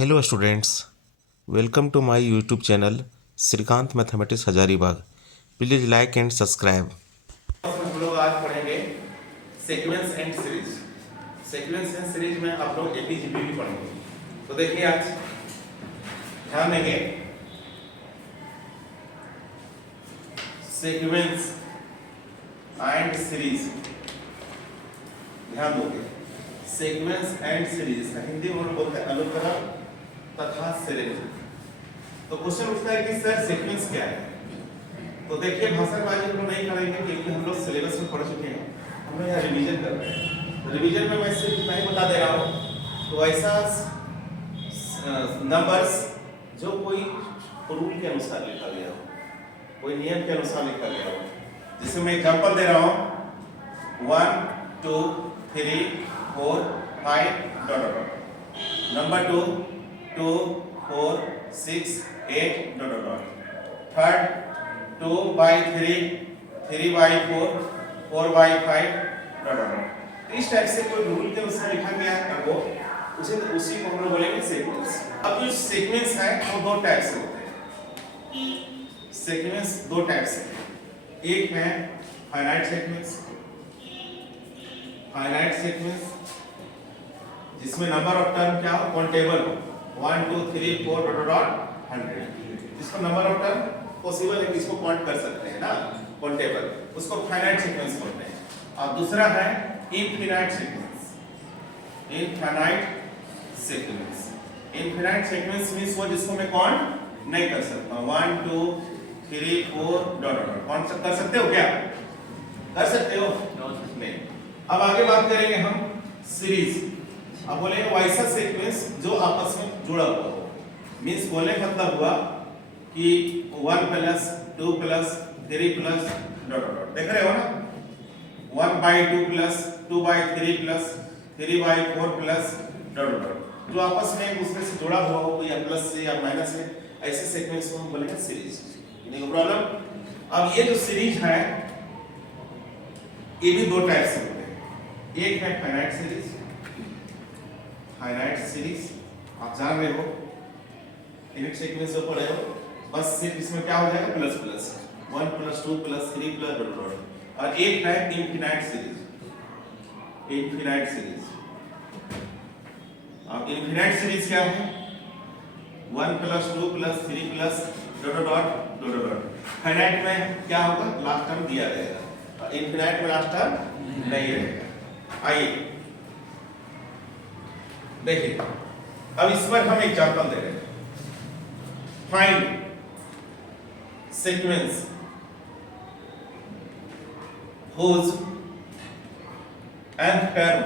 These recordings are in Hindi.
Hello students, welcome to my YouTube channel Srikant mathematics Hazaribagh. Please like and subscribe. हम लोग आज पढ़ेंगे sequence and series. Sequence and series में आप लोग एपीजीपी भी पढ़ेंगे। तो देखिए आज ध्यान देंगे सीक्वेंस एंड सीरीज, ध्यान दोगे। सीक्वेंस एंड सीरीज हिंदी में हम बोलते हैं अनुक्रम तथा सीरीज। तो क्वेश्चन उठता है कि सर सीक्वेंस क्या है। तो देखिए भाषणबाजी हम लोग नहीं करेंगे क्योंकि हम लोग सिलेबस में पढ़ चुके हैं, हम लोग यहाँ रिवीजन कर रहे हैं। तो रिवीजन में मैं सिर्फ इतना ही बता दे रहा हूँ। तो ऐसा नंबर्स जो कोई रूल के अनुसार लिखा गया हो, कोई नियम के अनुसार लिखा गया हो, जिसमें मैं एग्जांपल दे रहा हूँ 1 2 3 4 5 dot dot. Number 2 2 4 6 8 dot dot. Third 2 by 3 3 by 4 4 by 5 dot dot. इस टाइप से कोई रूल के अनुसार लिखा गया है वो उसी को हम लोग बोलेंगे सीक्वेंस। अब जो सीक्वेंस है वो दो टाइप से होते हैं। सीक्वेंस दो टाइप से, एक है फाइनाइट सीक्वेंस। फाइनाइट सीक्वेंस जिसमें नंबर ऑफ टर्म क्या हो, काउंटेबल हो, 1 2 3 4 डॉट डॉट 100। जिसको नंबर ऑफ टर्म पॉसिबल है कि इसको काउंट कर सकते हैं ना, काउंटेबल, उसको फाइनाइट सीक्वेंस बोलते हैं। और दूसरा है infinite sequence. Infinite sequence, infinite sequence means वो जिसको मैं काउंट नहीं कर सकता। 1 2 3 4 डॉट डॉट। काउंट कर सकते हो क्या? कर सकते हो? नहीं। अब आगे बात करेंगे हम सीरीज। अब बोलेंगे वैसा सीक्वेंस जो आपस में जुड़ा हुआ हो। मींस बोले मतलब हुआ कि 1 plus 2 plus 3 plus dot dot. देख रहे हो ना, 1 by 2 plus 2 by 3 plus 3 by 4 plus dot dot. जो आपस में उसमें से जुड़ा हुआ हो, या प्लस से या माइनस से, ऐसे सीक्वेंस को हम बोलेंगे सीरीज। नहीं कोई प्रॉब्लम। अब ये जो सीरीज है ये भी दो टाइप से होते हैं। एक है फाइनाइट सीरीज। फाइनाइट सीरीज आप जान रहे हो, यूनिट सीक्वेंस जो पढ़े हो, बस सिर्फ इसमें क्या हो जाएगा, plus plus 1 plus 2 plus 3 plus dot dot. और एक है इनफिनाइट सीरीज। इनफिनाइट सीरीज, अब इनफिनाइट सीरीज क्या है, 1 plus 2 plus 3 plus dot dot dot dot. Finite में क्या होगा, लास्ट टर्म दिया रहेगा, और इनफिनाइट में लास्ट टर्म नहीं रहेगा। आइए देखिए, अब इस पर हम एग्जांपल दे रहे हैं। Find sequence whose nth term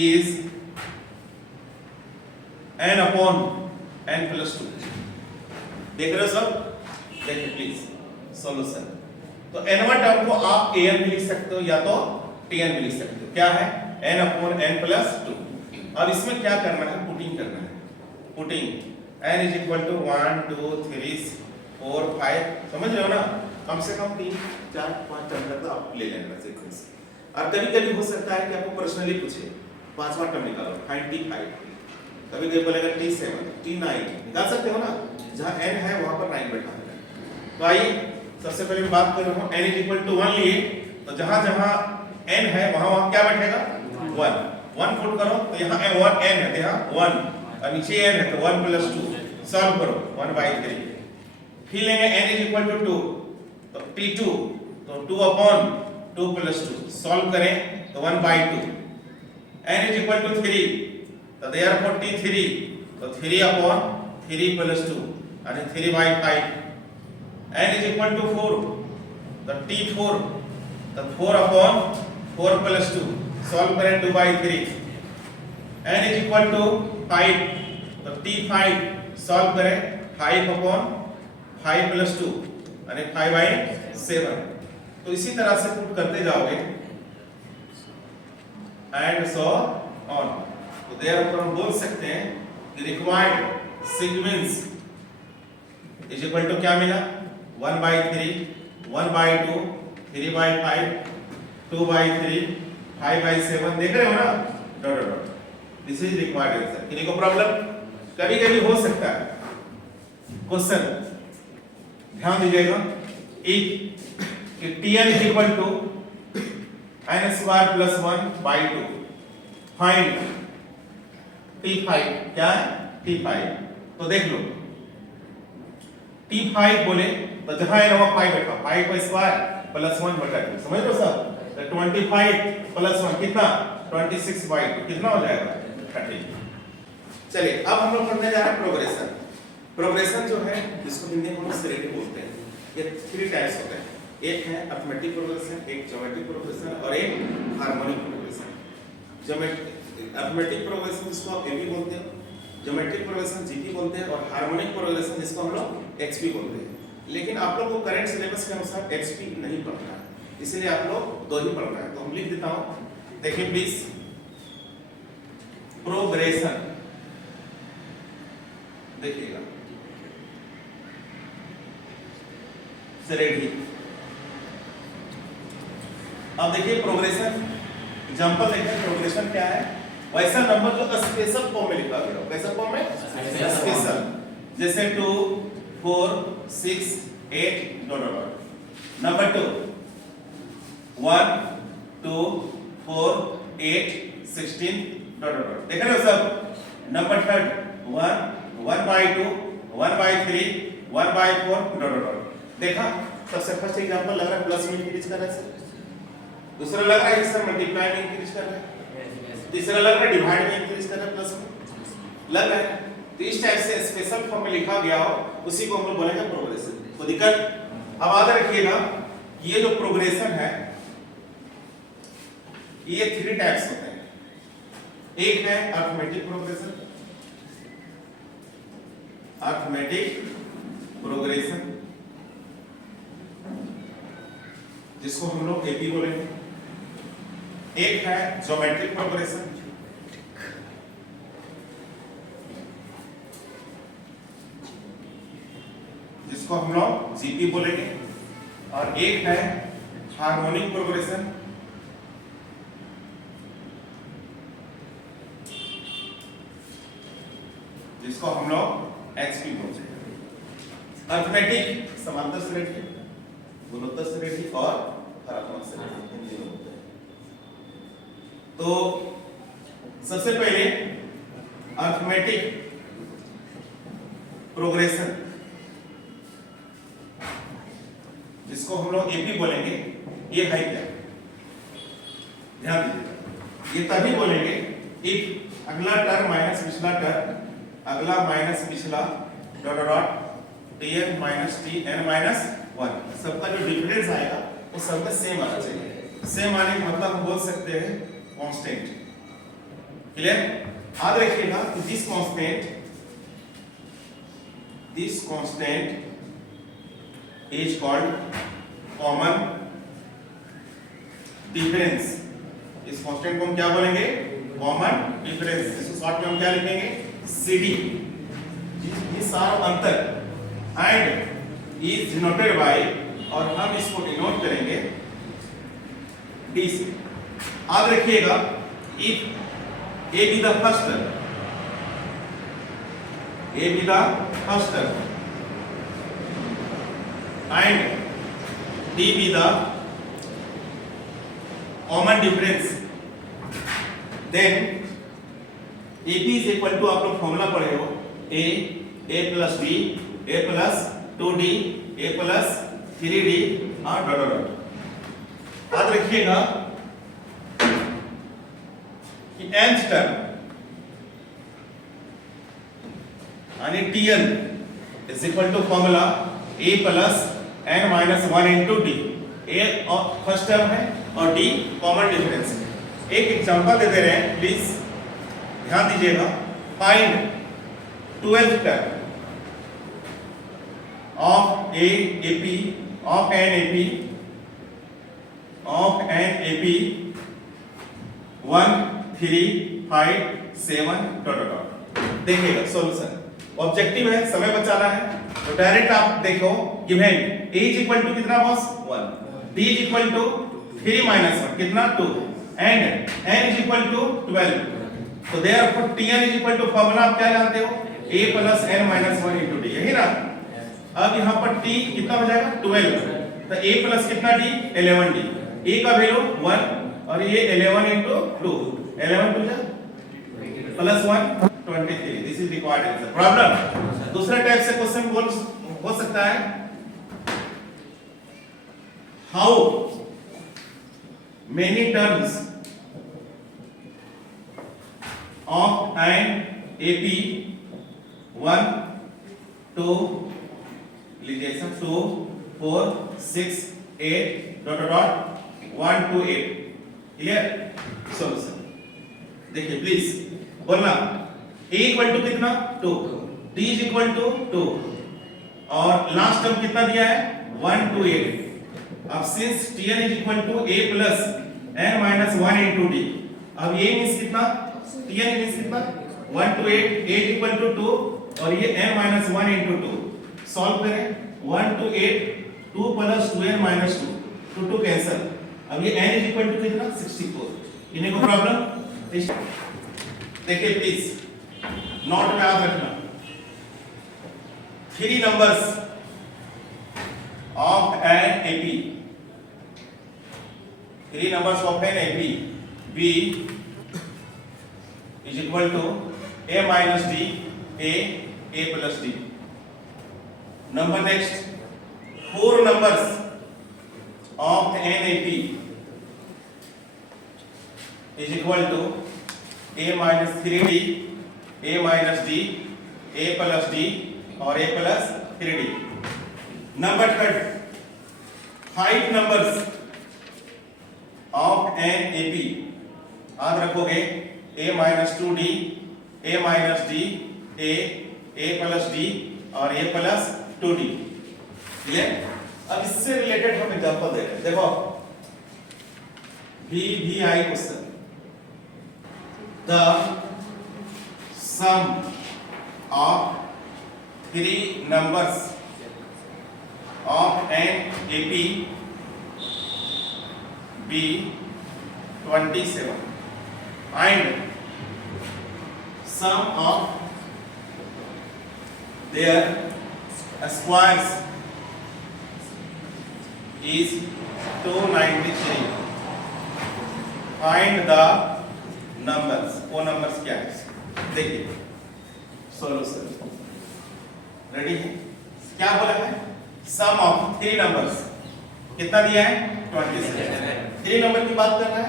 is n upon n plus 2। देख रहे हो सब? देखिए प्लीज सॉल्यूशन। तो n1 टर्म को आप an भी लिख सकते हो या तो tn भी लिख सकते हो। क्या है, n upon n plus 2। अब इसमें क्या करना है, पुटिंग करना है। Putting n is equal to 1 2 3 4 5, समझ रहे हो ना? कम से कम 3 4 5 टर्म तक आप ले लेना सीक्वेंस। और कभी कभी हो सकता है कि आपको पर्सनली पूछे 5वां टर्म निकालो, फाइंड t5। कभी कभी बोलेगा t7 t9, निकाल सकते हो ना, जहां n है वहां पर 9 बैठा है। तो आइए सबसे पहले मैं बात कर रहा हूं, n is equal to 1 लिए, तो जहां जहां n है वहां वहां क्या बैठेगा, 1 पुट करो, तो यहां n है, तो यहां 1, और नीचे n है तो 1 प्लस 2, सॉल्व करो 1 by 3। फिर लेंगे n is equal to 2, तो t2, तो 2 upon 2 plus 2, सॉल्व करें तो 1 by 2। n is equal to 3, तो therefore t3, तो 3 upon 3 plus 2, यानी 3 by 5। n is equal to 4, तो t4, तो 4 upon 4 plus 2, सॉल्व करें 2 by 3। n is equal to 5, तो t5 सॉल्व करें 5 अपॉन 5 प्लस 2, यानी 5 by 7। तो इसी तरह से पुट करते जाओगे एंड सो ऑन। तो देयरफॉर हम बोल सकते हैं कि required sequence is equal to क्या मिला, 1 by 3 1 by 2 3 by 5 2 by 3 5 by 7। देख रहे हो ना, dot dot. This is required answer. किसी को प्रॉब्लम कभी कभी हो सकता है क्वेश्चन, ध्यान दीजिएगा, Tn is equal to n square plus 1 by 2, find T5, क्या है T5। तो देख लो T5 बोले तो जहां है वहां 5 बैठा, 5 का स्क्वायर प्लस 1 बटा 2, समझ लो सब। तो 25 प्लस 1 कितना 26 बाई 2 कितना हो जाएगा 30। चलिए अब हम लोग पढ़ने जा रहे हैं प्रोग्रेशन। प्रोग्रेशन जो है जिसको हिंदी में हम श्रेणी बोलते हैं, ये 3 टाइप्स होते हैं, एक है अरिथमेटिक प्रोग्रेशन, एक ज्योमेट्रिक प्रोग्रेशन और एक हार्मोनिक प्रोग्रेशन। अरिथमेटिक प्रोग्रेशन जिसको आप एपी बोलते हैं, ज्योमेट्रिक प्रोग्रेशन जीपी बोलते हैं और हार्मोनिक प्रोग्रेशन जिसको हम लोग एक्सपी बोलते हैं। लेकिन आप लोग को करंट सिलेबस के अनुसार एक्सपी नहीं पढ़ना है, इसलिए आप लोग 2 ही पढ़ना है। तो हम लिख देता हूं, देखिए प्लीज, प्रोग्रेशन देखिएगा, श्रेणी। अब देखिए प्रोग्रेशन एग्जांपल देखिए, प्रोग्रेशन क्या है, वैसा नंबर जो स्पेशल फॉर्म में लिखा गया हो, कैसा फॉर्म में स्पेशल, जैसे 2 4 6 8 dot dot. Number 2 1 2 4 8 16 dot dot, देख रहे हो सब। Number 3 1 by 2 1 by 3 1 by 4 dot dot. देखा, सबसे फर्स्ट एग्जांपल लग रहा है प्लस में इंक्रीज कर रहा है, दूसरा लग रहा है सर मल्टीप्लाई में इंक्रीज कर रहा है, तीसरा लग रहा है डिवाइड में इंक्रीज कर रहा है, प्लस में लग रहा है। तो इस टाइप से स्पेशल फॉर्म में लिखा गया हो उसी को हम लोग बोलेंगे प्रोग्रेशन। तो दिक्कत अब याद रखिएगा, ये जो प्रोग्रेशन है ये 3 टाइप्स होते हैं। एक है अरिथमेटिक प्रोग्रेशन, अरिथमेटिक प्रोग्रेशन जिसको हम लोग एपी बोलेंगे। एक है ज्योमेट्रिक प्रोग्रेशन, जिसको हम लोग जीपी बोलेंगे, और एक है हार्मोनिक प्रोग्रेशन जिसको हम लोग एक्सपी बोलते हैं। अरिथमेटिक समांतर श्रेणी, गुणोत्तर श्रेणी और हरात्मक श्रेणी हिंदी में बोलते हैं। तो सबसे पहले अरिथमेटिक प्रोग्रेशन जिसको हम लोग एपी बोलेंगे, ये है क्या, ध्यान दीजिएगा। ये तभी बोलेंगे इफ अगला टर्म माइनस पिछला टर्म, अगला माइनस पिछला dot dot tn minus tn minus 1, सबका जो डिफरेंस आएगा वो सबका सेम आना चाहिए। सेम आने का मतलब हम बोल सकते हैं कांस्टेंट। क्लियर, याद रखिएगा कि this constant is called common difference. इस कांस्टेंट को हम क्या बोलेंगे, कॉमन डिफरेंस, इसको शॉर्ट में हम क्या लिखेंगे, CD। ये सारा अंतर एंड इज डिनोटेड बाय, और हम इसको डिनोट करेंगे D से। याद रखिएगा if A be the first term, A be the first term and D be the common difference, then AP is equal to, आप लोग फॉर्मूला पढ़े हो, A plus B, A plus 2D, A plus 3D और डॉट डॉट। याद रखिएगा कि nth टर्म यानी Tn is equal to formula A plus n minus 1 into D। A और फर्स्ट टर्म है और D कॉमन डिफरेंस है। एक एग्जांपल दे दे रहे हैं, प्लीज ध्यान दीजिएगा। Find 12th term of AP of an AP 1 3 5 7 dot dot. देखिएगा सॉल्यूशन, ऑब्जेक्टिव है, समय बचाना है, तो डायरेक्ट आप देखो given A is equal to कितना boss 1, D is equal to 3 minus 1 कितना 2, and N is equal to 12। तो therefore Tn is equal to formula आप क्या जानते हो a plus n minus 1 into d, यही ना। अब यहाँ पर t कितना हो जाएगा 12, तो a प्लस कितना d 11d, a का वैल्यू 1 और ये 11 इंटू 2, 11 टू जा plus 1 23, this is required answer. Problem दूसरा टाइप से क्वेश्चन हो सकता है, how many terms of an AP 1 2 लीजिए 2 4 6 8 dot dot 1 to 8, clear. Solution देखिए प्लीज बोलना, a इक्वल टू कितना 2, d इज इक्वल टू 2 और लास्ट टर्म कितना दिया है 1 to 8। अब since Tn is equal to a plus n minus 1 into d, अब ये मींस कितना Tn मींस कितना 1 to 8, a इक्वल टू 2 और ये n माइनस 1 इंटू 2, सॉल्व करें 1 to 8 2 plus 2n minus 2 2 cancel, अब ये n इज इक्वल टू कितना 64। इन्हें को प्रॉब्लम देखिए प्लीज नोट में याद रखना, 3 numbers of an AP, 3 numbers of an AP b is equal to a minus d, a plus d. Number next, 4 numbers of an AP is equal to a minus 3d, a minus d, a plus d और a plus 3d. Number third, 5 numbers of an AP, याद रखोगे a minus 2d, a minus d, a plus d और a plus 2d, क्लियर। अब इससे रिलेटेड हम एग्जांपल दे रहे हैं, देखो VVI question, the sum of 3 numbers of an AP be 27 and sum of their squares is 293, find the numbers, वो numbers क्या है देखिए। सॉल्यूशन रेडी है, क्या बोला है सम ऑफ 3 numbers, कितना दिया है 27, 3 नंबर की बात कर रहा है,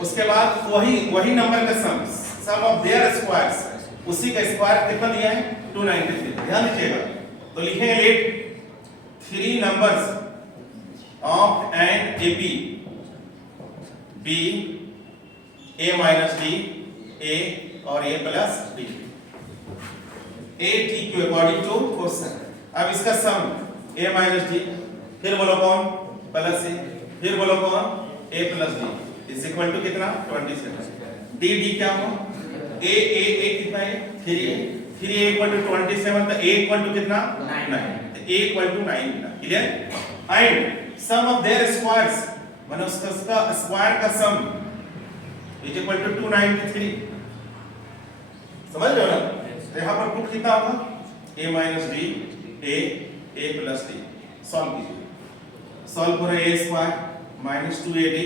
उसके बाद वही नंबर का सम ऑफ देयर स्क्वायर्स, उसी का स्क्वायर कितना दिया है 293, ध्यान दीजिएगा। तो लिखेंगे late 3 numbers of an AP b a minus d, a और a plus d, a t q according to question. अब इसका सम a minus d, फिर बोलो कौन प्लस a, फिर बोलो कौन a plus d is equal to कितना 27, d d क्या हो a कितना है 3a, 3a इक्वल टू 27, तो a इक्वल टू कितना 9, तो a इक्वल टू 9 मिला, clear. And sum of their squares, माने उसका स्क्वायर का सम इज इक्वल टू 293, समझ रहे हो ना। तो यहाँ पर पुट कितना होगा a minus d, a plus d, solve कीजिए, सॉल्व करो a square minus 2ad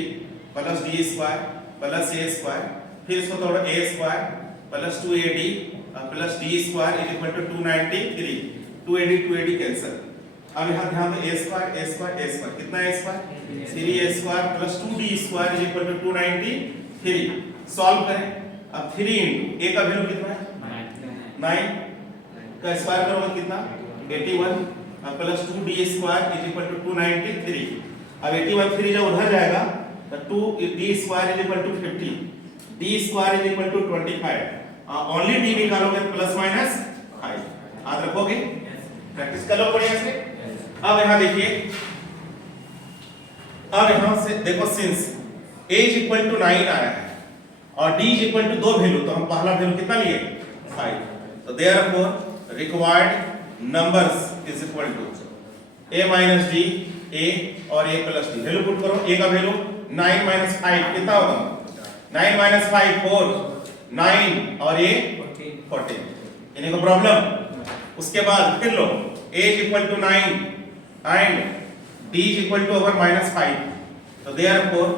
plus d square plus a square, फिर इसको तोड़ो a square plus 2ad plus d square is equal to 293, 2ad cancel. अब यहाँ ध्यान दो a स्क्वायर कितना है square 3a square plus 2d square is equal to 293, solve करें। अब 3 इनटू a का वैल्यू कितना है 9 का स्क्वायर करोगे कितना 81 plus 2d square is equal to 293। अब 81 3 जब उधर जाएगा तो 2d square is equal to 50, d square is equal to 25, only d निकालोगे प्लस माइनस 5, याद रखोगे, प्रैक्टिस कर लो बढ़िया से। अब यहां देखिए, अब यहां से देखो since a is equal to 9 आया है और d is equal to 2 value, तो हम पहला वैल्यू कितना लिए 5, तो therefore required numbers is equal to a minus d, a और a plus d, value put करो, a का वैल्यू 9 माइनस 5 कितना होगा 9 माइनस 5 4, 9 और ये 14, यानी को प्रॉब्लम। उसके बाद फिर लो a is equal to 9 and d is equal to over -5, तो therefore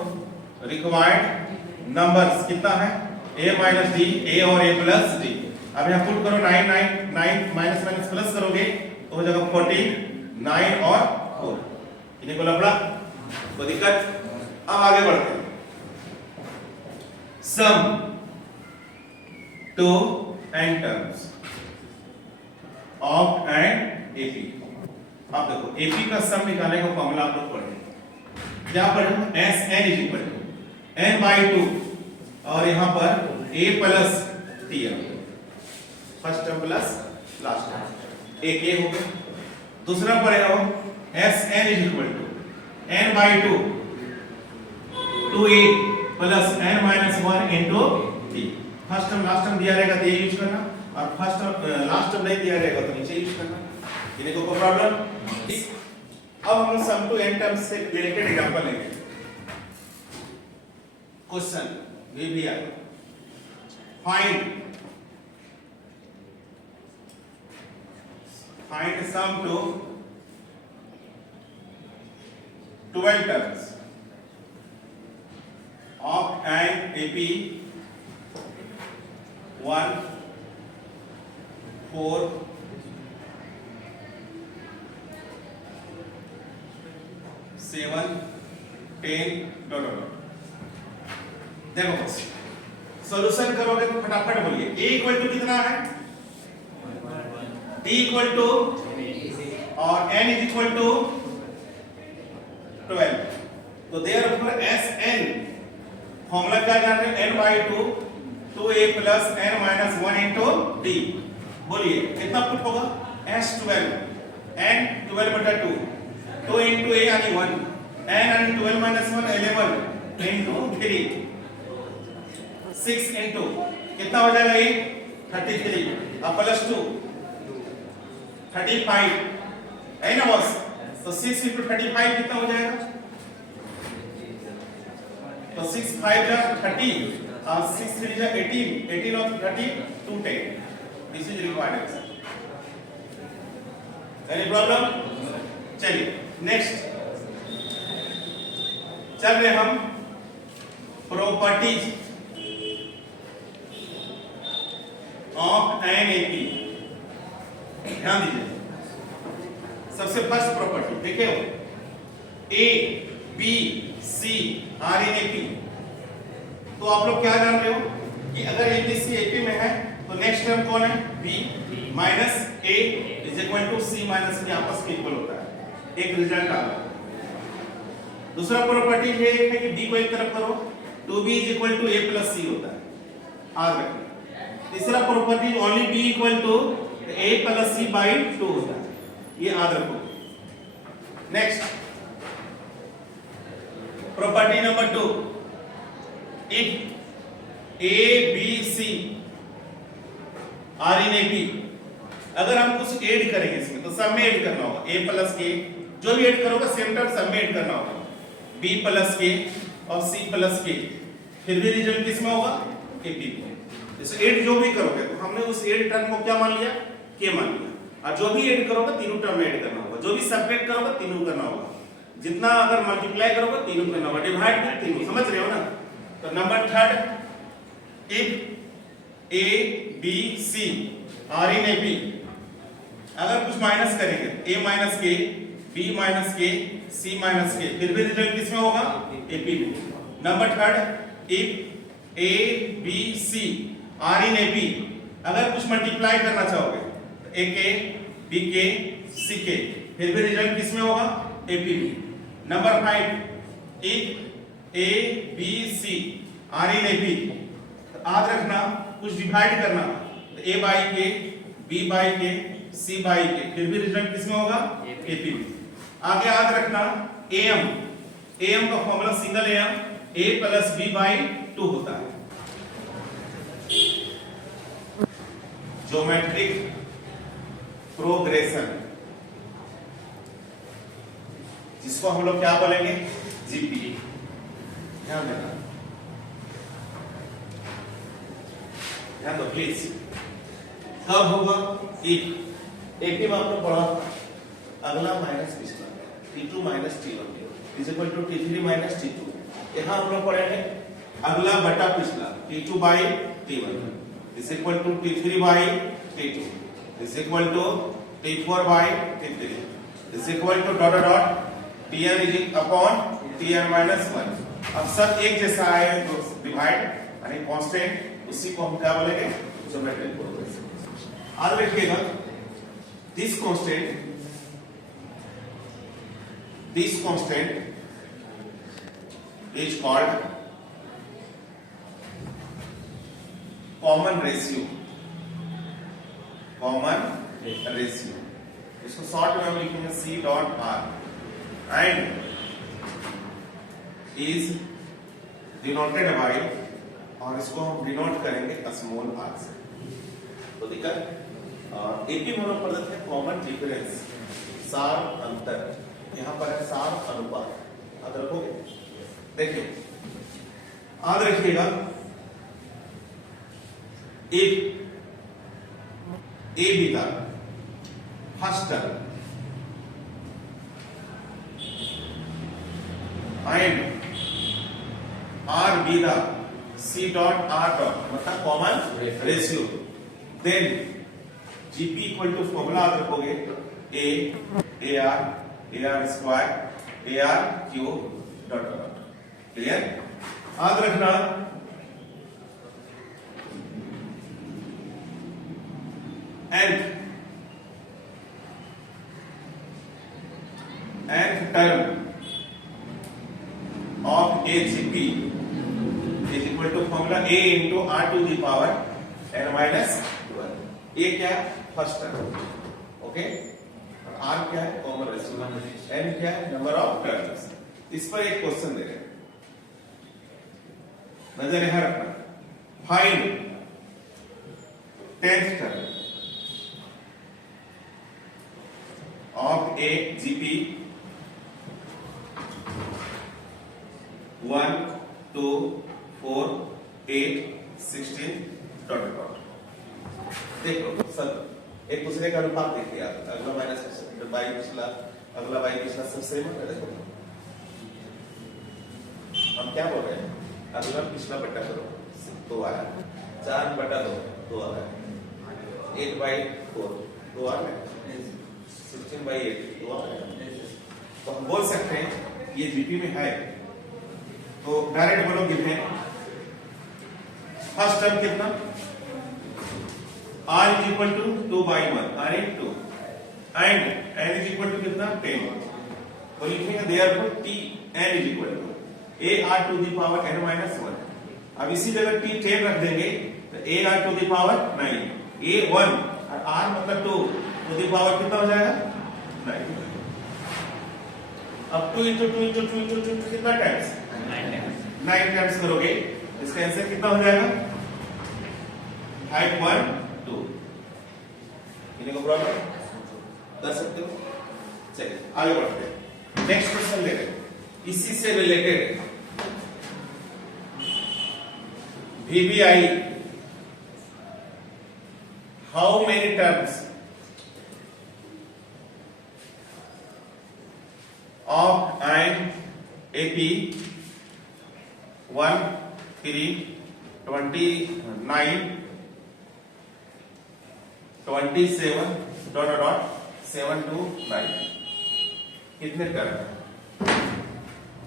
required numbers कितना है a minus d, a और a plus d। अब यहाँ पुट करो 9 9 9 माइनस माइनस प्लस करोगे तो हो जाएगा 14, 9 और 4, इन्हीं को लफड़ा, कोई दिक्कत। अब आगे बढ़ते हैं, sum to n terms of an AP. अब देखो एपी का सम निकालने का फॉर्मूला आप लोग पढ़े, क्या पढ़े, S n is equal to n by 2 और यहां पर a plus t m, first term plus last term, एक ए हो गया। दूसरा पढ़ेगा वो S n is equal to n by 2 2a plus n minus 1 into t. First term last term दिया रहेगा तो ये यूज करना, और फर्स्ट टर्म लास्ट टर्म नहीं दिया रहेगा तो नीचे यूज करना, इन्हें को प्रॉब्लम। अब हम लोग सम टू एन टर्म्स से रिलेटेड एग्जांपल लेंगे। क्वेश्चन ये भी आया, find sum to 12 terms of an AP 1 4 7 10 dot dot. देखो बस सॉल्यूशन करोगे तो फटाफट बोलिए, a इक्वल टू कितना है, d इक्वल टू और n इज इक्वल टू 12, तो देयरफॉर Sn फॉर्मूला क्या जान रहे हैं, n by 2 2a plus n minus 1 into d। बोलिए कितना पुट होगा, s12 n 12 बटा 2 2 इंटू a यानी 1 n and 12 minus 1 11 into 3 6 into कितना हो जाएगा ये 33 अब प्लस 2 35 है ना बॉस, तो 6 इंटू 35 कितना हो जाएगा, तो 6 5 जा 30 और 6 3 जा 18 18 और 30 210, this is required answer. Any problem? चलिए नेक्स्ट चल रहे हम प्रॉपर्टीज ऑफ एन एपी। ध्यान दीजिए, सबसे फर्स्ट प्रॉपर्टी देखिए, A B C are in AP. तो आप लोग क्या जान रहे हो कि अगर ए बी सी एपी में है तो नेक्स्ट टर्म कौन है, B minus A is equal to C minus के आपस में इक्वल होता है, एक रिजल्ट आ रहा है। दूसरा प्रॉपर्टी ये है कि बी को एक तरफ करो तो b is equal to a plus c होता है, याद रखना। तीसरा property only b equal to a plus c by 2 होता है, ये याद रखो। Next property number 2, if A B C are in A B, अगर हम कुछ ऐड करेंगे इसमें तो सब में ऐड करना होगा, ए प्लस के जो भी ऐड करोगे सेम टर्म सब में ऐड करना होगा, बी प्लस के और सी प्लस के, फिर भी रिजल्ट किस में होगा, ए पी में। जैसे ऐड जो भी करोगे तो हमने उस ऐड टर्म को क्या मान लिया, के मान लिया, और जो भी ऐड करोगे तीनों टर्म में ऐड करना होगा, जो भी सब्ट्रैक्ट करोगे तीनों करना होगा, जितना अगर मल्टीप्लाई करोगे तीनों करना होगा, डिवाइड भी तीनों, समझ रहे हो ना। तो number third, if A B C are in A B, अगर कुछ माइनस करेंगे a minus K, b minus K, c minus K, फिर भी रिजल्ट किसमें होगा, ए पी में। Number third, if a b c are in A B, अगर कुछ मल्टीप्लाई करना चाहोगे a के, b के, c के, फिर भी रिजल्ट किसमें होगा, ए पी में। Number 5, if a b c are in A B, याद रखना कुछ डिवाइड करना, तो a by K, b by K, c by K, फिर भी रिजल्ट किसमें होगा, एपी में। आगे याद रखना am, am का formula single am a plus b by 2 होता है। ज्योमेट्रिक प्रोग्रेशन, जिसको हम लोग क्या बोलेंगे, जीपी, ध्यान देना। ध्यान दो प्लीज। कब होगा? एक में आपने पढ़ा अगला माइनस पिछला, T2 minus T1 is equal to T3 minus T2। यहाँ हम लोग पढ़े हैं अगला बटा पिछला T2 by T1 is equal to T3 by T2 is equal to T4 by T3 is equal to dot dot Tn is upon Tn minus 1। अब सब एक जैसा है तो डिवाइड यानी कांस्टेंट, उसी को हम क्या बोलेंगे? Geometric progress. याद रखिएगा this constant is called common ratio। इसको शॉर्ट में हम लिखेंगे C dot R and is denoted by, और इसको हम डिनोट करेंगे स्मॉल r से। तो दिक्कत एक ही हम पढ़ते थे कॉमन डिफरेंस, सार अंतर, यहाँ पर है सार अनुपात। याद रखोगे? देखिए याद रखिएगा एक ए बीता फर्स्ट टर्म एंड आर बीता सी डॉट आर डॉट मतलब common ratio. Then GP equal to formula याद रखोगे A R square A R cube dot dot. Clear? याद रखना nth term of AGP is equal to formula A into R to the power n minus 1। A क्या है? First term, okay. R क्या है? Common ratio. n क्या है? Number of terms. इस पर एक क्वेश्चन दे रहे हैं, नजर यहां रखना। Find 10th term of a GP 1 2 4 8 16 dot dot. देखो सब एक दूसरे का अनुपात देखिए आप, अगला माइनस बाई पिछला, अगला बाई पिछला सब सेम है। देखो हम क्या बोल रहे हैं? अगला पिछला बटा करो, 2 आया, 4 बटा 2 आ रहा है, 8 बाई 4 2 आ रहा है, 16 बाई 8 2 आ रहा है। तो हम बोल सकते हैं ये जीपी में है, तो डायरेक्ट बोलो गिवन फर्स्ट टर्म कितना? r is equal to 2 by 1, r is 2 and n is equal to कितना? 10। तो लिखेंगे therefore t n is equal to a r to the power n minus 1। अब इसी जगह t 10 रख देंगे तो a r to the power 9, a 1 और r मतलब 2 to the power कितना हो जाएगा? 9। अब 2 into 2 into 2 into 2 कितना टाइम्स? 9 टाइम्स करोगे इसका आंसर कितना हो जाएगा? 5 1 2। इन्हें को प्रॉब्लम कर सकते हो? चलिए आगे बढ़ते हैं, नेक्स्ट क्वेश्चन ले रहे हैं इसी से related. VBI how many terms of an AP 1 3 29 27 dot dot 7 to 9 कितने टर्म?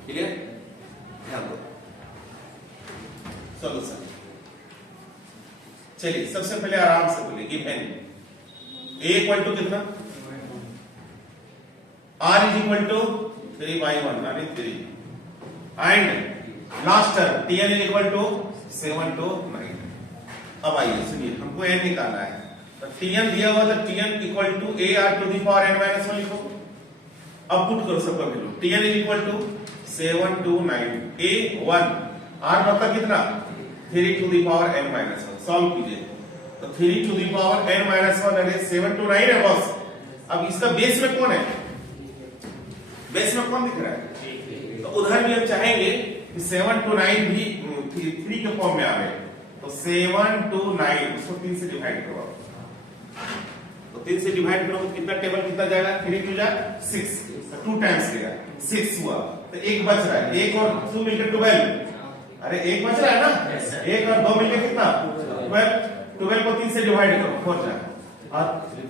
क्लियर? ध्यान दो सॉल्यूशन। चलिए सबसे पहले आराम से बोलिए गिवन a इक्वल टू कितना? r is equal to 3 by 1 यानी 3 and last term tn is equal to 7 to 9। अब आइए सुनिए, हमको n निकालना है, तो tn दिया हुआ था, tn equal to a r to the power n minus 1 लिखो। अब पुट करो सबका value, tn is equal to 7 to 9 a 1 r मतलब कितना? 3 to the power n minus 1। Solve कीजिए तो 3 to the power n minus 1 अरे 7 to 9 है बस। अब इसका बेस में कौन है? बेस में कौन दिख रहा है? तो उधर भी हम चाहेंगे कि 7 to 9 भी 3 के फॉर्म में आवे, तो 7 to 9 उसको 3 से डिवाइड करो आप। तो 3 से डिवाइड करो तो कितना टेबल कितना जाएगा, 3 टू जा 6, 2 टाइम्स लेगा 6 हुआ, तो एक बच रहा है, 1 और 2 मिलकर 12, अरे एक बच रहा है ना, 1 और 2 मिलकर कितना 12, 12 को 3 से डिवाइड करो 4 जा, और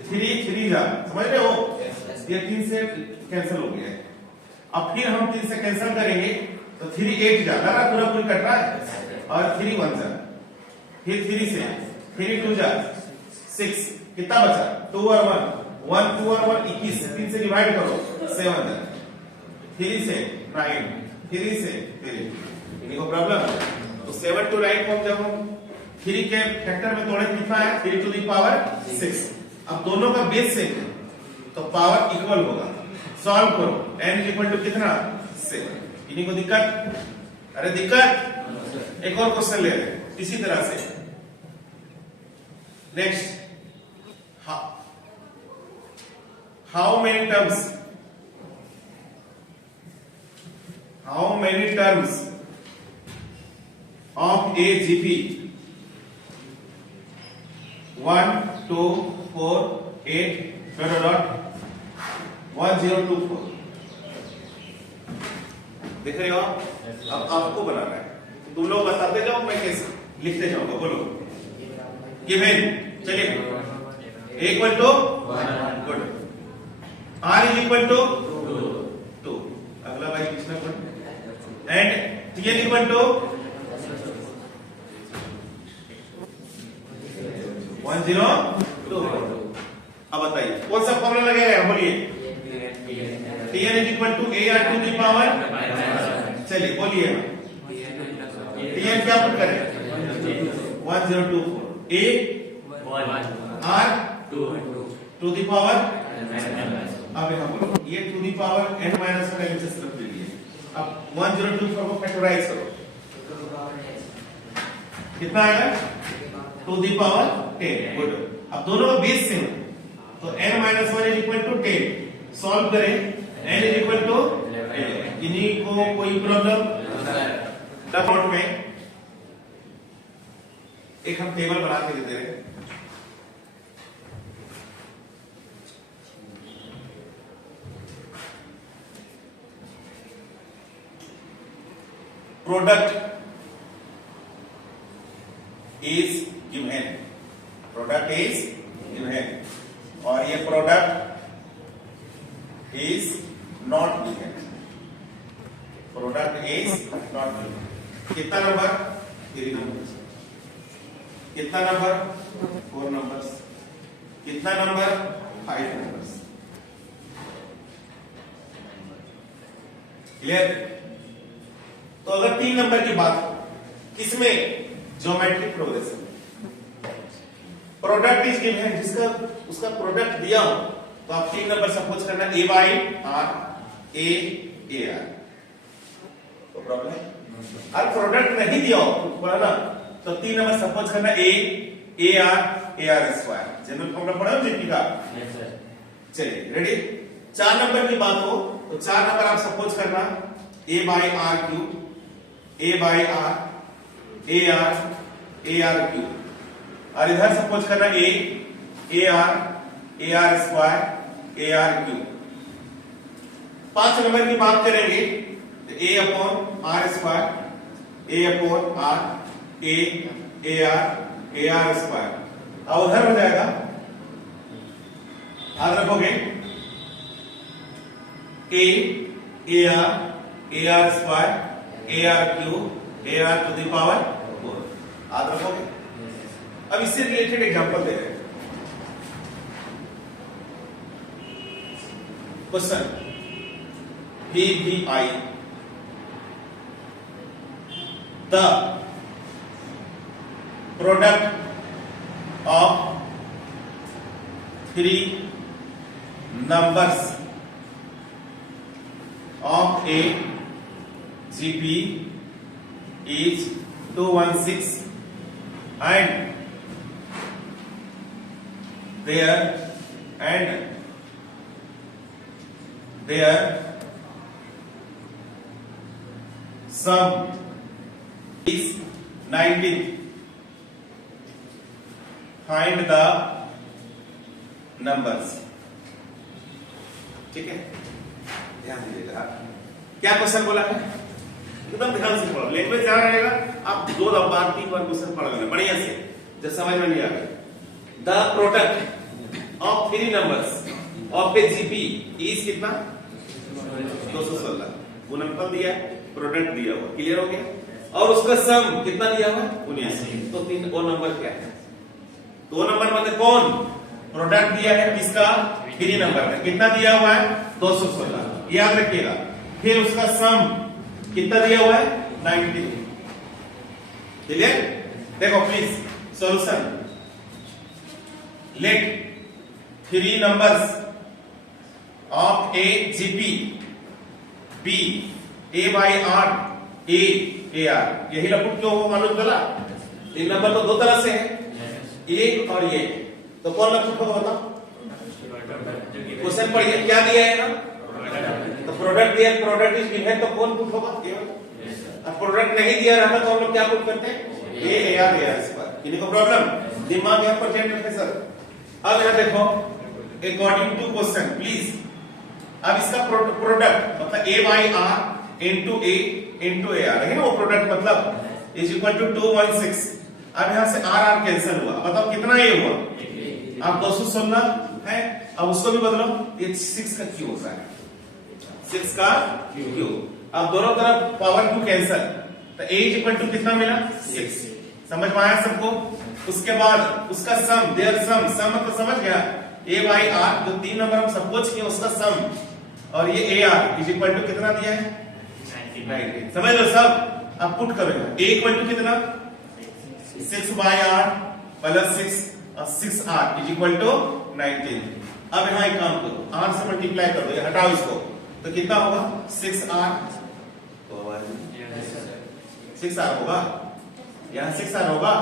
3 जा, समझ रहे हो, ये 3 से कैंसिल हो गया है। अब फिर हम 3 से कैंसिल करेंगे तो 3 8 जा, लगा पूरा पूरी कट रहा है, और 3 1 जा, फिर 3 से 3 2 जा 6, कितना बचा 2 और 1 2 और 1 21, 3 से डिवाइड करो 7 जा, 3 से 9, 3 से 3, इन्हीं को प्रॉब्लम है। तो 7 to 9 को जब हम 3 के फैक्टर में तोड़े कितना है 3 to the power 6, अब दोनों का बेस सेम है तो पावर इक्वल होगा, सॉल्व करो n इक्वल टू कितना 7, इन्हीं को दिक्कत, अरे दिक्कत, एक और क्वेश्चन ले रहे इसी तरह से। Next, how many terms of AGP 1 2 4 8 1024 देख रहे हो आप? अब आपको बनाना है, तुम लोग बताते जाओ, मैं कैसे लिखते जाऊंगा, बोलो गिवन, चलिए equal to good, r is equal to 2, अगला भाई पिछला पढ़, एंड tn इक्वल टू 1024। अब बताइए कौन सा फॉर्मूला लगेगा, बोलिए tn is equal to ar to the power, चलिए बोलिए tn क्या पुट करें 1024, a r to the power, अब यहां बोलो ये to the power n minus 1 नीचे से रख लीजिए। अब 1024 को फैक्टराइज करो, कितना आएगा टू द पावर 10, गुड। अब दोनों का बेस सेम तो n minus 1 is equal to 10, solve करें n इज इक्वल टू 11, इन्हीं को कोई प्रॉब्लम नोट में एक हम टेबल बना के देते हैं, product is given, product is given, और ये product is not given, product is not given. कितना नंबर 3 नंबर्स, कितना नंबर 4 नंबर्स, कितना नंबर 5 नंबर्स, क्लियर। तो अगर 3 नंबर की बात हो किसमें, geometric progression, product is given, जिसका उसका प्रोडक्ट दिया हो तो आप 3 नंबर सपोज करना a by r, a r, तो प्रॉब्लम है। और प्रोडक्ट नहीं दिया हो बोला ना, तो 3 नंबर सपोज करना a r square, general formula पढ़ा जीपी का, चलिए रेडी। 4 नंबर की बात हो तो 4 नंबर आप सपोज करना a by r cube, a by r, a r cube, और इधर सपोज करना a r square, a r cube. 5 number की बात करेंगे तो a upon r square, a upon r, a r square, और उधर हो जाएगा, याद रखोगे a r square, a r cube, a r to the power 4, याद रखोगे। अब इससे रिलेटेड एग्जांपल दे रहे हैं, question VBI, the product of 3 numbers of a GP is 216 and their sum is 19 find the numbers. ठीक है, ध्यान दीजिएगा। क्या क्वेश्चन बोला है, एकदम ध्यान से पढ़ो, लैंग्वेज ध्यान रहेगा। आप 2 बार 3 बार क्वेश्चन पढ़ लेना बढ़िया से, जब समझ में नहीं आ गया। The product of 3 numbers of a GP is कितना, 216। गुणनफल दिया है, प्रोडक्ट दिया हुआ, क्लियर हो गया। और उसका सम कितना दिया हुआ है, 79। तो 3 वो नंबर क्या है, 2 नंबर मतलब कौन, प्रोडक्ट दिया है किसका, 3 नंबर में, कितना दिया हुआ है, 216, याद रखिएगा। फिर उसका सम कितना दिया हुआ है, 90। क्लियर, देखो please solution. Let 3 numbers of a GP be a by r a r. यही लपुट क्यों हो मालूम चला, 3 नंबर तो 2 तरह से है, ए और ये, तो कौन लपुट होगा बताओ। क्वेश्चन पढ़िए, क्या दिया है ना, तो प्रोडक्ट दिया, प्रोडक्ट इज गिवन, तो कौन पुट होगा, अब प्रोडक्ट नहीं दिया रहता तो हम लोग क्या पुट करते हैं, ए आर इस पर। किसी को प्रॉब्लम, दिमाग यहाँ पर जेंट रखे सर। अब यहाँ देखो, अकॉर्डिंग टू क्वेश्चन प्लीज, अब इसका प्रोडक्ट मतलब a by r into a r है ना, वो प्रोडक्ट मतलब इज इक्वल टू 216। अब यहाँ से आर कैंसिल हुआ, बताओ कितना ए हुआ, आप 216 है। अब उसको भी बदलो, ये 6 का क्यू होता है, 6 का क्यू। अब दोनों तरफ पावर 2 कैंसिल, तो ए इज इक्वल टू कितना मिला, 6। समझ में आया सबको। उसके बाद उसका सम, देयर सम मतलब समझ गया, ए बाई आर जो 3 नंबर हम सपोज किए उसका सम, और ये a r is equal to कितना दिया है, 90। समझ लो सब। अब पुट करो, ए इक्वल टू कितना, 6 बाई आर प्लस 6 और 6 आर इज इक्वल टू 19। अब यहाँ एक काम करो, आर से मल्टीप्लाई कर दो, ये हटाओ इसको, तो कितना होगा, 6 आर, 6 आर होगा, यहाँ 6 आर होगा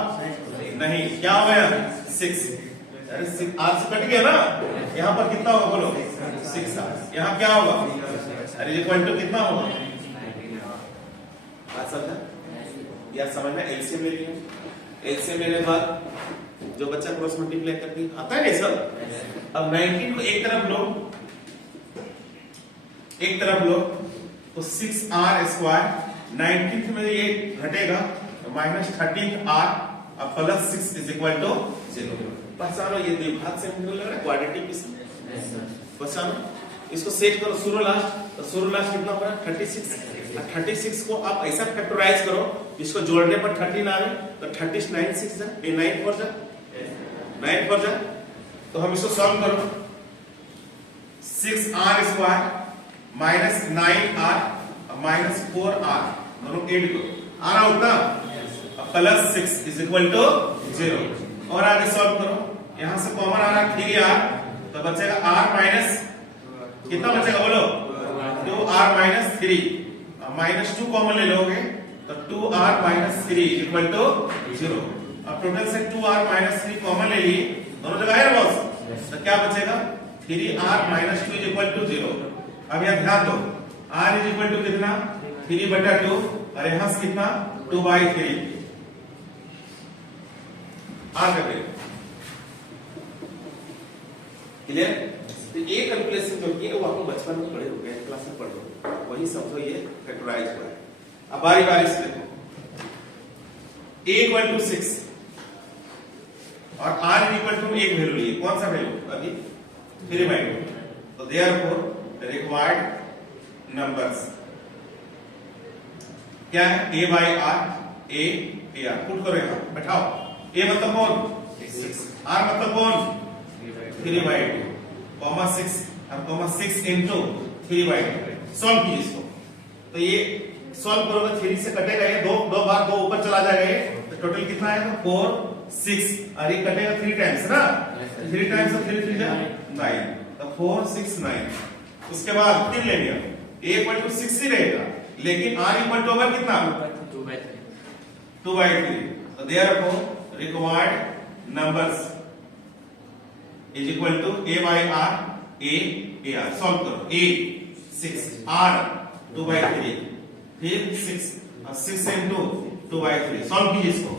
नहीं, क्या होगा यहाँ 6, अरे 6 आर से कट गया ना, यहाँ पर कितना होगा बोलो, 6 आर। यहाँ क्या होगा, अरे इक्वल टू कितना होगा, बात समझा या समझना। एलसीएम ले लिया, एलसीएम लेने के बाद जो बच्चा क्रॉस मल्टीप्लाई करती आता है ना सब। अब 19 को एक तरफ लो, तो 6r स्क्वायर, 19 में ये घटेगा तो माइनस 13r और प्लस 6 इज इक्वल टू 0। पहचानो, ये द्विघात से हमको लग रहा है क्वाड्रेटिक इसमें, पहचानो। इसको सेट करो शुरू लास्ट, तो शुरू लास्ट कितना हो रहा है, 36। 36 को आप ऐसा फैक्टराइज करो, इसको जोड़ने पर 13 आवे, तो 39 6 जा, 9 4 जा, तो हम इसको सॉल्व करो। 6r square minus 9r minus 4r दोनों ऐड करो, आ रहा उतना, प्लस 6 इज इक्वल टू 0। और आगे सॉल्व करो, यहां से कॉमन आ रहा 3r, तो बचेगा r माइनस कितना बचेगा बोलो, 2r माइनस 3, माइनस 2 कॉमन ले लोगे तो 2r माइनस 3 इक्वल टू 0। अब टोटल से 2r माइनस 3 कॉमन ले लिए, दोनों जगह है ना बॉस, तो क्या बचेगा, 3r माइनस 2 इक्वल टू 0। अब यहाँ ध्यान दो, r इज इक्वल टू कितना, 3/2, और यहां से कितना, 2/3 r का वैल्यू। क्लियर। तो ये कैलकुलेशन जो की है वो आपको बचपन में पढ़े हो गए, क्लास में पढ़े हो, वही समझो ये फैक्टराइज हुआ है। अब बारी बारी से देखो, a इक्वल टू 6 और r इक्वल टू एक वैल्यू लिए, कौन सा वैल्यू, अभी 3/2। तो देयरफॉर रिक्वायर्ड नंबर्स क्या है, a by r a r, put करो यहां, बैठाओ। a मतलब कौन, 6, r मतलब कौन, 3/2, कॉमा 6 और कॉमा 6 इंटू 3/2। सॉल्व कीजिए इसको, तो ये सॉल्व करोगे 3 से कटेगा, ये दो बार 2 ऊपर चला जाएगा, ये तो टोटल कितना आएगा, 4 6, और ये कटेगा 3 टाइम्स ना, 3 टाइम्स और 3 3 जा 9, तो 4 6 9। उसके बाद 3 ले लिया, a इक्वल टू 6 ही रहेगा, लेकिन r इक्वल टू ओवर कितना, 2/3। तो therefore required numbers is equal to a by r a r. Solve करो, a 6 r 2/3, फिर 6 और 6 इंटू 2/3। सॉल्व कीजिए इसको,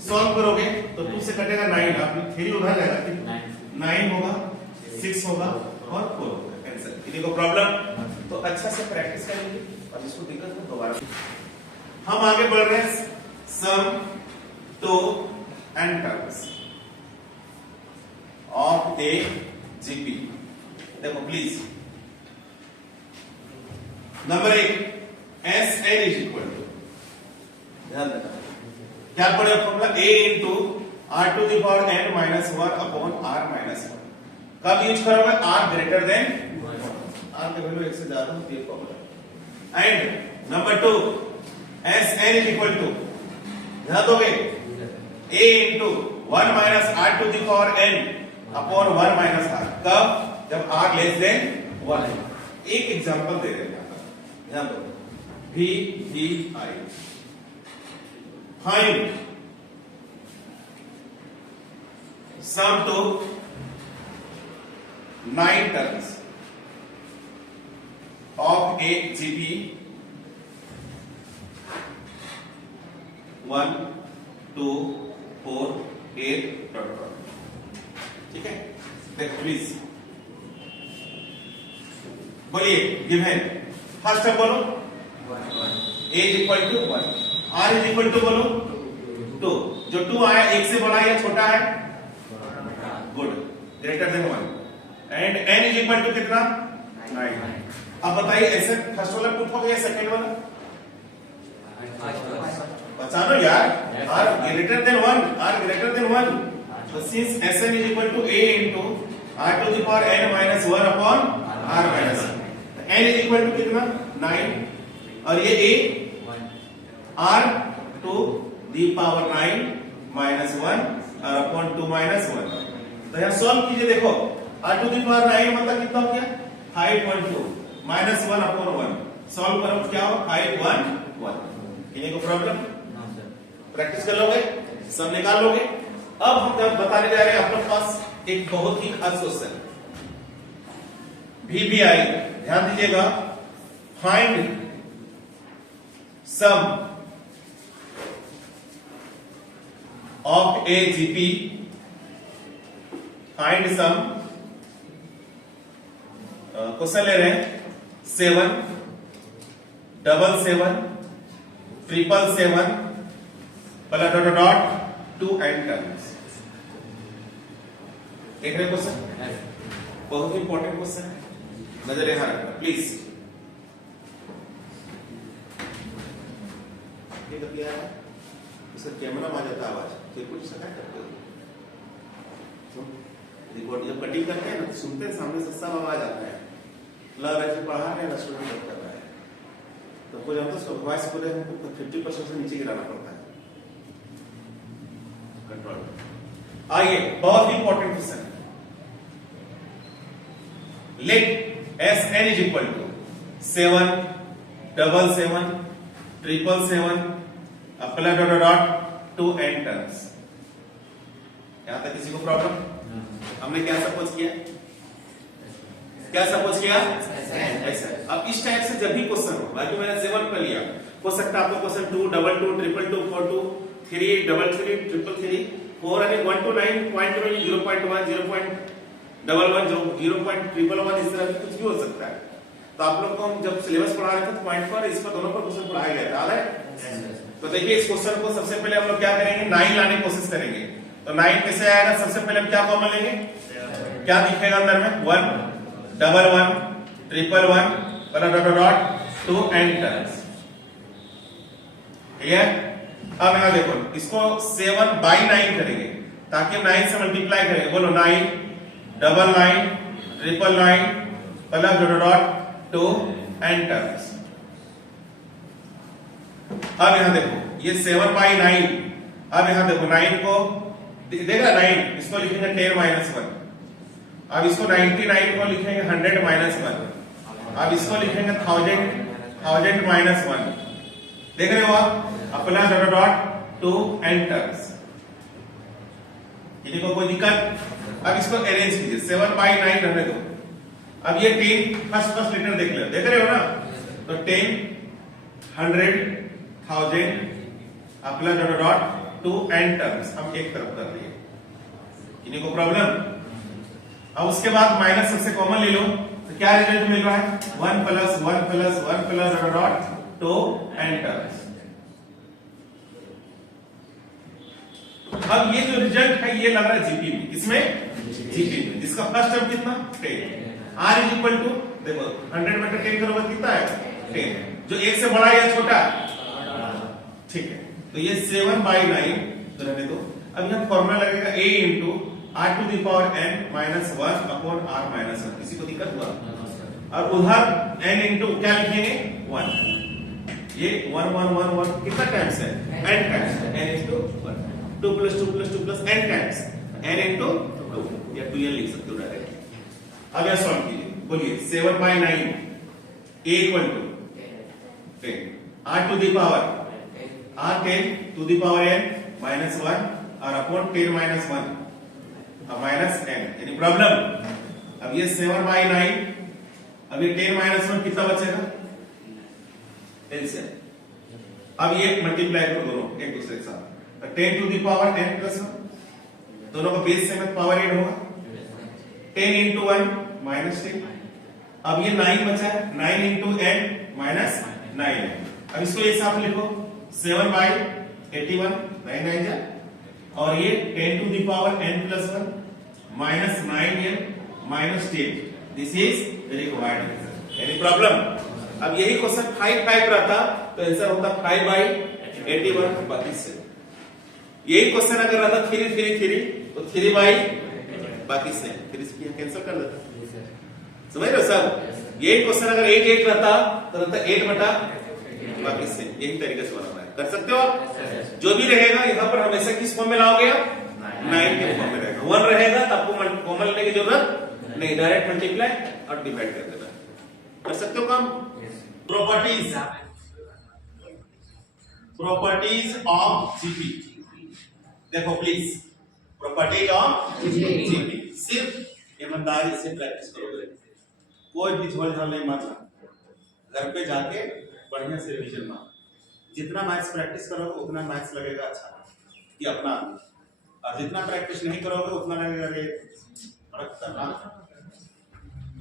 सॉल्व करोगे तो 2 से कटेगा 9, आपकी 3 उधर जाएगा, 9 होगा, 6 होगा और 4 होगा आंसर। किसी को प्रॉब्लम तो अच्छा से प्रैक्टिस करेंगे और जिसको दिक्कत हो दोबारा। हम आगे बढ़ रहे हैं sum to n terms of a GP. देखो please, number 1 S n is equal to, ध्यान रखना क्या पड़ेगा formula, a into r to the power n minus 1 upon r minus 1। कब यूज करोगे, r ग्रेटर देन r का वैल्यू 1 से ज्यादा होती है formula. And number 2 S n is equal to, ध्यान दोगे, a into 1 minus r to the power n upon 1 minus r। कब, जब r लेस देन 1। एक एग्जांपल दे रहे हैं, ध्यान दो, v v i find sum to 9 terms of a GP 1 2 4 8 dot dot. ठीक है, देखो प्लीज बोलिए, गिवन फर्स्ट स्टेप बोलो, a is equal to 1, r is equal to बोलो 2। जो 2 आया 1 से बड़ा या छोटा है, good, greater than 1। And n is equal to कितना, 9। अब बताइए ऐसे फर्स्ट वाला पुट हो गया, सेकंड वाला बचानो यार, r greater than 1, r greater than 1। तो since sn is equal to a into r to the power n minus 1 upon r minus 1, n is equal to कितना, 9, और ये a r to the power 9 minus 1 और अपॉन 2 माइनस 1। तो यहां सॉल्व कीजिए, देखो r टू दी पावर 9 मतलब कितना हो गया, 5.2 माइनस 1 अपॉन 1। सॉल्व करो क्या हो, 511। किसी को प्रॉब्लम, प्रैक्टिस कर लोगे, सब निकाल लोगे। अब हम जब बताने जा रहे हैं आप लोग पास एक बहुत ही खास क्वेश्चन, VBI, ध्यान दीजिएगा, find sum of a GP, find sum, question ले रहे हैं 7 7 7 7 7 plus dot dot 2 and terms. देख रहे क्वेश्चन, बहुत ही इंपॉर्टेंट क्वेश्चन है, नजर यहां रखना प्लीज। उसका कैमरा में आ जाता है आवाज, तो कुछ सका करते हो रिकॉर्ड जब कटिंग करते हैं ना, तो सुनते हैं सामने से सब आवाज आता है, लग रहा है पढ़ा रहे हैं, स्टूडेंट कर रहा है, तो कुछ हम तो वॉइस को 50% से नीचे गिराना पड़ता है, कंट्रोल। आइए, बहुत ही important question, let S n is equal to 7 7 7 7 7 plus dot dot 2 n terms. यहां तक किसी को प्रॉब्लम, हमने क्या सपोज किया, क्या सपोज किया, ऐसा। अब इस टाइप से जब भी क्वेश्चन हो, बाकी मैंने 7 पर लिया, हो सकता है आपको क्वेश्चन 2 2 2 2 2 4 2 3 3 3 3 3 4 यानी 1 to 9 पॉइंट 0.1 0.11 0.111 इस तरह कुछ भी हो सकता है। तो आप लोग को हम जब सिलेबस पढ़ा रहे थे तो पॉइंट पर इस पर दोनों पर क्वेश्चन पढ़ाया गया था, याद है? तो देखिए इस क्वेश्चन को सबसे पहले हम लोग क्या करेंगे, 9 लाने की कोशिश करेंगे। तो 9 कैसे आएगा, सबसे पहले हम क्या कॉमन लेंगे, क्या दिखेगा अंदर में, 1 1 1 1 1 1 डॉट डॉट 2 एंड टर्म्स। ठीक है, अब यहां देखो इसको 7 बाई 9 करेंगे ताकि हम 9 से मल्टीप्लाई करेंगे, बोलो 9 9 9 9 9 plus dot dot 2 and terms. अब यहां देखो ये 7 बाई 9, अब यहां देखो 9 को देगा 9, इसको लिखेंगे 10 माइनस 1, अब इसको 99 को लिखेंगे 100 माइनस 1, अब इसको लिखेंगे 1000 माइनस 1। देख रहे हो आप, अपना डॉट डॉट 2 एंड टर्म्स। किसी को कोई दिक्कत, अब इसको अरेंज कीजिए, 7 बाई 9 रहने दो। अब ये 10 फर्स्ट लेटर देख लो, देख रहे हो ना, तो 10 100 1000 अपना dot dot to n terms हम एक तरफ कर लिए, किन्हीं को प्रॉब्लम। अब उसके बाद माइनस सबसे कॉमन ले लो, तो क्या रिजल्ट मिल रहा है 1 plus 1 plus 1 plus dot to n terms. अब ये जो रिजल्ट है ये लग रहा है जीपी में, किसमें जीपी में, जिसका फर्स्ट टर्म कितना 10, आर इज इक्वल टू देखो 100 में 10 करोगे कितना है 10, जो एक से बड़ा या छोटा, ठीक है। तो ये 7/9 तो रहने दो। अब यहाँ फॉर्मूला लगेगा a into r to the power n minus 1 upon r minus 1, किसी को दिक्कत हुआ? और उधर n इंटू क्या लिखेंगे 1, ये 1 1 1 1 कितना टाइम्स है n times, n into 1, 2 plus 2 plus 2 plus n times n into 2 या 2n लिख सकते हो डायरेक्ट। अब यह सॉल्व कीजिए, बोलिए 7/9 a equal to 10 r to the power r 10 to the power n minus 1 और अपॉन 10 माइनस 1 माइनस n, यानी प्रॉब्लम। अब ये 7/9, अब ये 10 माइनस 1 कितना बचेगा एलसीएम। अब ये मल्टीप्लाई करो दोनों एक दूसरे के साथ, 10 to the power n plus 1, दोनों का बेस सेम है पावर 8 होगा, 10 इंटू 1 माइनस 10। अब ये 9 बचा है, 9 इंटू n माइनस 9 है। अब इसको एक साथ लिखो 7/81 9 9 जा, और ये 10 to the power n plus 1 minus 9n minus 10, this is required answer, यानी प्रॉब्लम। अब यही क्वेश्चन 5 5 रहता तो आंसर होता 5/81 बाकी से। यही क्वेश्चन अगर रहता 3 3 3 तो 3 बाई बाकी से 3 कैंसिल कर देता, समझ रहे हो सब। यही क्वेश्चन अगर 8 8 रहता तो रहता 8 बटा बाकी से, यही तरीके से बनाना है, कर सकते हो आप। जो भी रहेगा यहाँ पर हमेशा किस फॉर्म में लाओगे आप 9 के फॉर्म में रहेगा, 1 रहेगा तो आपको कॉमन लेने की जरूरत नहीं, डायरेक्ट मल्टीप्लाई और डिवाइड कर देना, कर सकते हो काम। प्रॉपर्टीज ऑफ जीपी देखो प्लीज, प्रॉपर्टीज ऑफ जीपी सिर्फ ईमानदारी से प्रैक्टिस करोगे, कोई भी झोल झाल नहीं मारना, घर पे जाके बढ़िया से रिवीजन मारो, जितना मैथ्स प्रैक्टिस करोगे उतना मैथ्स लगेगा अच्छा कि अपना, और जितना प्रैक्टिस नहीं करोगे उतना लगेगा रे खतरनाक।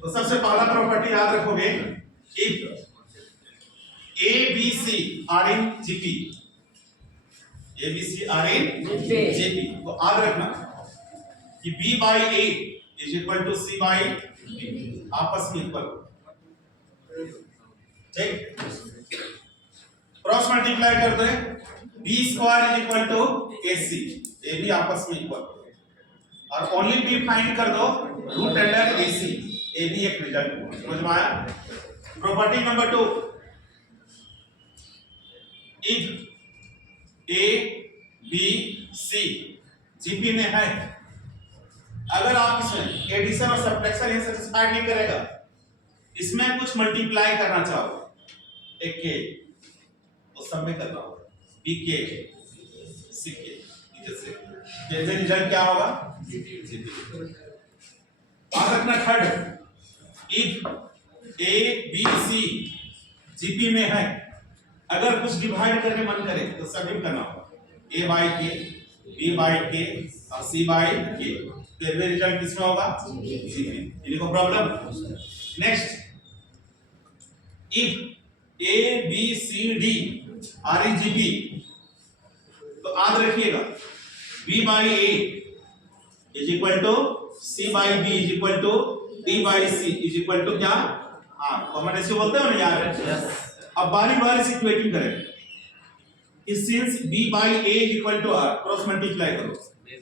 तो सबसे पहला प्रॉपर्टी याद रखोगे, if A B C are in GP, A B C are in GP, तो याद रखना कि B by A is equal to C by B, आपस में इक्वल, ठीक। क्रॉस मल्टीप्लाई कर दो, B square is equal to AC, ये भी आपस में इक्वल, और ओनली B फाइंड कर दो रूट अंडर AC, ये भी एक रिजल्ट, समझ में आया। Property number 2, if A B C GP में है, अगर आप इसमें एडिशन और सब्ट्रैक्शन ये सेटिस्फाई नहीं करेगा, इसमें कुछ मल्टीप्लाई करना चाहो, एक के उस सब में करना होगा, बी के सी के नीचे से, जैसे रिजल्ट क्या होगा जीपी। याद रखना third, if A B c GP में है, अगर कुछ डिवाइड करके मन करे तो सब करना होगा, a by K, b by के और c बाई के, तो रिजल्ट किसमें होगा जीपी, ये देखो problem. Next, if a b c d are in GP, तो याद रखिएगा b by a is equal to c by b is equal to d by c is equal to क्या r, कॉमन रेशियो बोलते हो ना यार। अब बारी बारी से इक्वेटिंग करें कि since b by a is equal to r, cross multiply करो,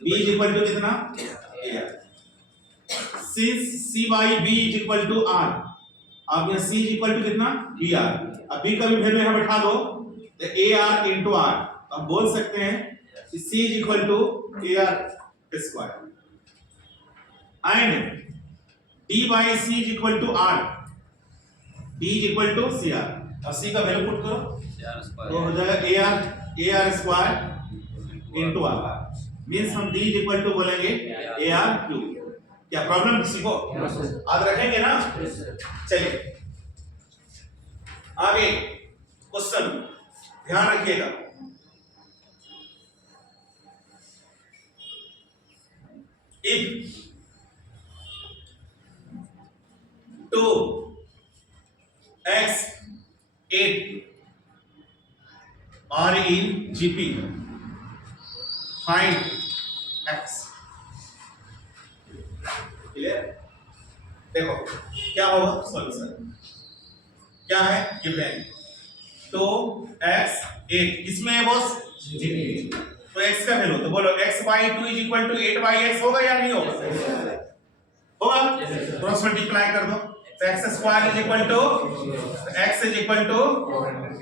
b इज इक्वल टू कितना a, since c by b is equal to r, अब यहाँ c इज इक्वल टू कितना br, अब b का भी वैल्यू यहाँ बैठा दो तो ar इनटू r, अब बोल सकते हैं कि c is equal to ar square and d by c is equal to r, d is equal to cr, अब c का वैल्यू पुट करो तो हो जाएगा ar square into r, means हम d इज इक्वल टू बोलेंगे ar क्यूब। क्या प्रॉब्लम किसी को याद रखेंगे ना। चलिए आगे क्वेश्चन ध्यान रखिएगा, if 2x 8 are in GP, find x. Clear? देखो क्या होगा सॉल्यूशन क्या है, गिवन 2x 8 इसमें है बॉस GP, तो x का वैल्यू तो बोलो x by 2 is equal to 8 by x होगा या नहीं होगा? होगा, क्रॉस मल्टीप्लाई कर दो तो x square is equal to x is equal to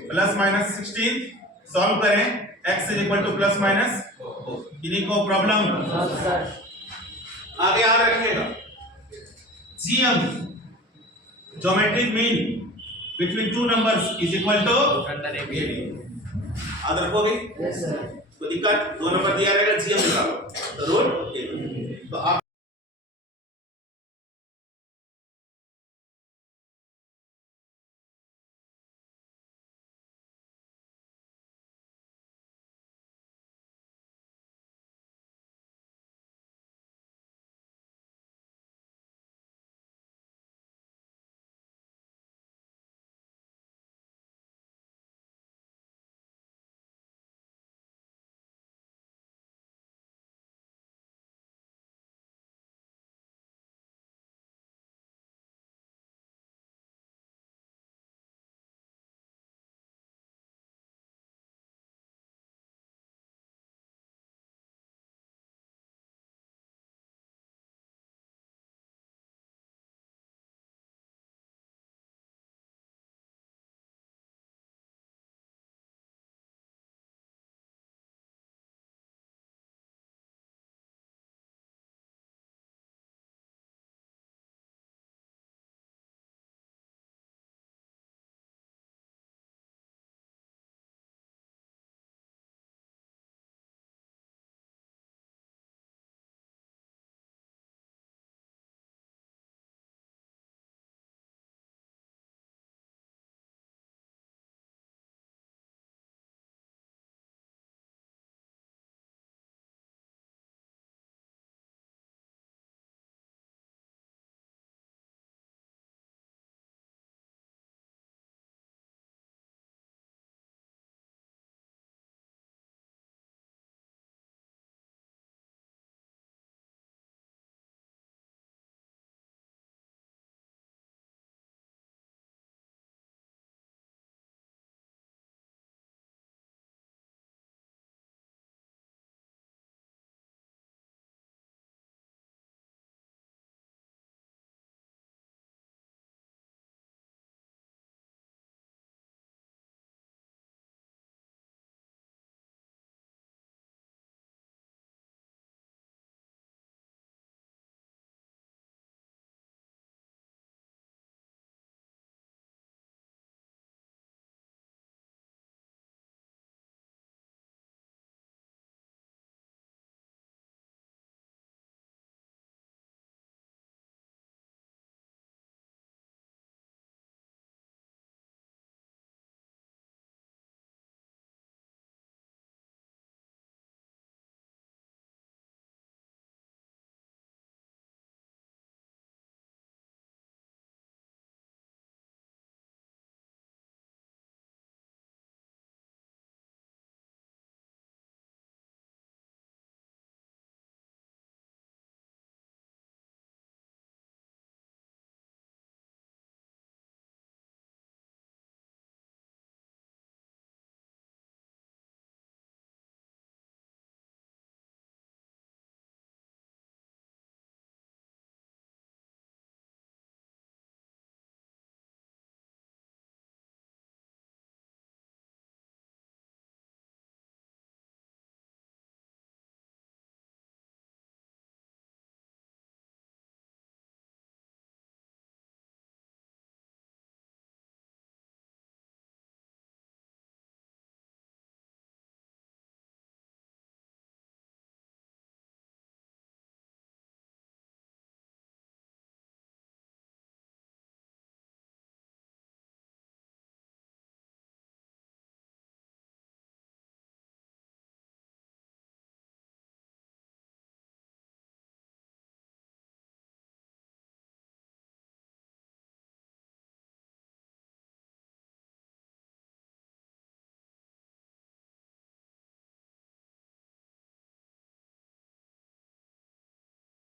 plus minus 16, solve करें x is equal to plus minus, इन्हीं को प्रॉब्लम आगे याद रखिएगा। GM geometric mean between two numbers is equal to याद रखोगे? Yes sir. कोई दिक्कत, दो नंबर दिया रहेगा GM निकालो तो रूट तो आप